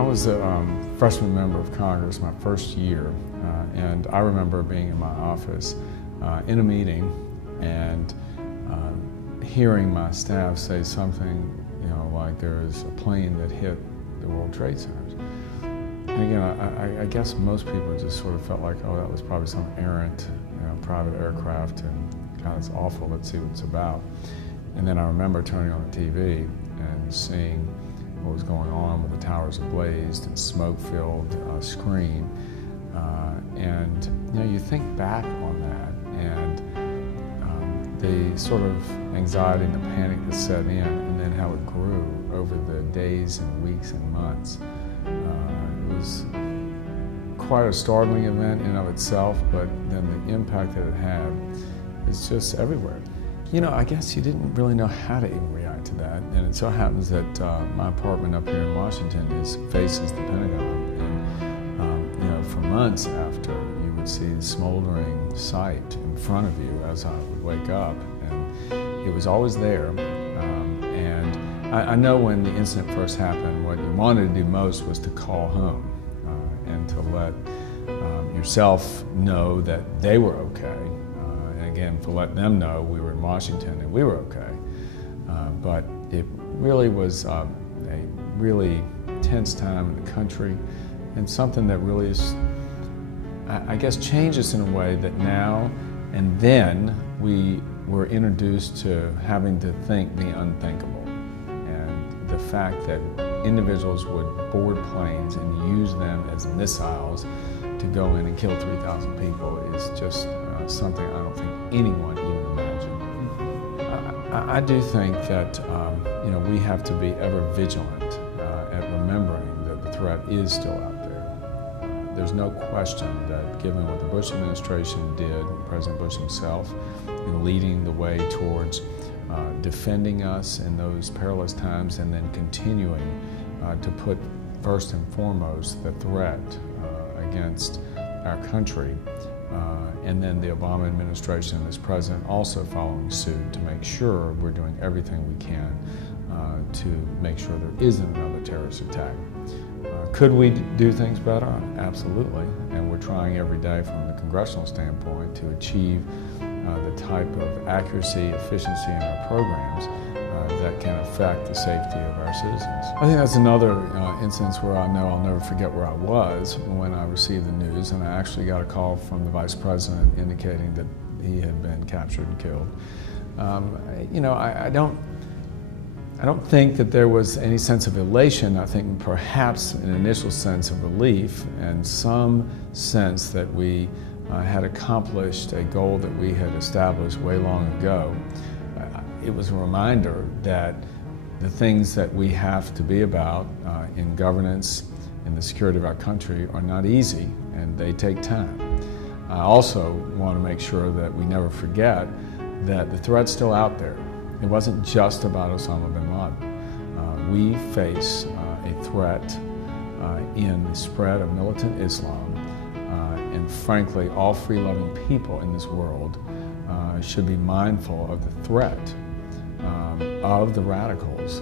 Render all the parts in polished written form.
I was a freshman member of Congress my first year, and I remember being in my office in a meeting and hearing my staff say something, like there is a plane that hit the World Trade Centers. And again, I guess most people just sort of felt like, oh, that was probably some errant, private aircraft, and God, it's awful. Let's see what it's about. And then I remember turning on the TV and seeing what was going on with the towers ablaze and smoke-filled screen. And you think back on that and the sort of anxiety and the panic that set in, and then how it grew over the days and weeks and months. It was quite a startling event in and of itself, but then the impact that it had is just everywhere. I guess you didn't really know how to even react to that, and it so happens that my apartment up here in Washington faces the Pentagon, and for months after, you would see the smoldering sight in front of you as I would wake up, and it was always there. And I know when the incident first happened, what you wanted to do most was to call home and to let yourself know that they were okay. Again, to let them know we were in Washington and we were okay. But it really was a really tense time in the country, and something that really is, I guess, changed us in a way that now and then we were introduced to having to think the unthinkable. And the fact that individuals would board planes and use them as missiles to go in and kill 3,000 people is just something I don't think anyone even imagined. I do think that we have to be ever vigilant at remembering that the threat is still out there. There's no question that given what the Bush administration did, President Bush himself, in leading the way towards defending us in those perilous times, and then continuing to put first and foremost the threat against our country, and then the Obama administration and this president also following suit to make sure we're doing everything we can to make sure there isn't another terrorist attack. Could we do things better? Absolutely, and we're trying every day from the congressional standpoint to achieve the type of accuracy, efficiency in our programs that can affect the safety of our citizens. I think that's another instance where I know I'll never forget where I was when I received the news, and I actually got a call from the Vice President indicating that he had been captured and killed. I don't think that there was any sense of elation. I think perhaps an initial sense of relief and some sense that we had accomplished a goal that we had established way long ago. It was a reminder that the things that we have to be about in governance and the security of our country are not easy, and they take time. I also want to make sure that we never forget that the threat's still out there. It wasn't just about Osama bin Laden. We face a threat in the spread of militant Islam, and frankly, all free-loving people in this world should be mindful of the threat of the radicals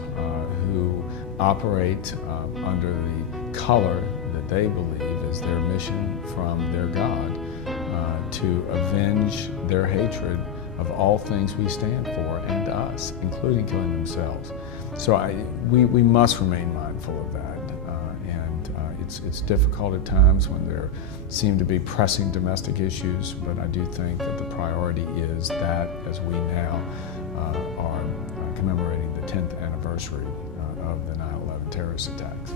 who operate under the color that they believe is their mission from their God to avenge their hatred of all things we stand for and us, including killing themselves. So we must remain mindful of that. It's difficult at times when there seem to be pressing domestic issues, but I do think that the priority is that as we now are commemorating the 10th anniversary of the 9/11 terrorist attacks.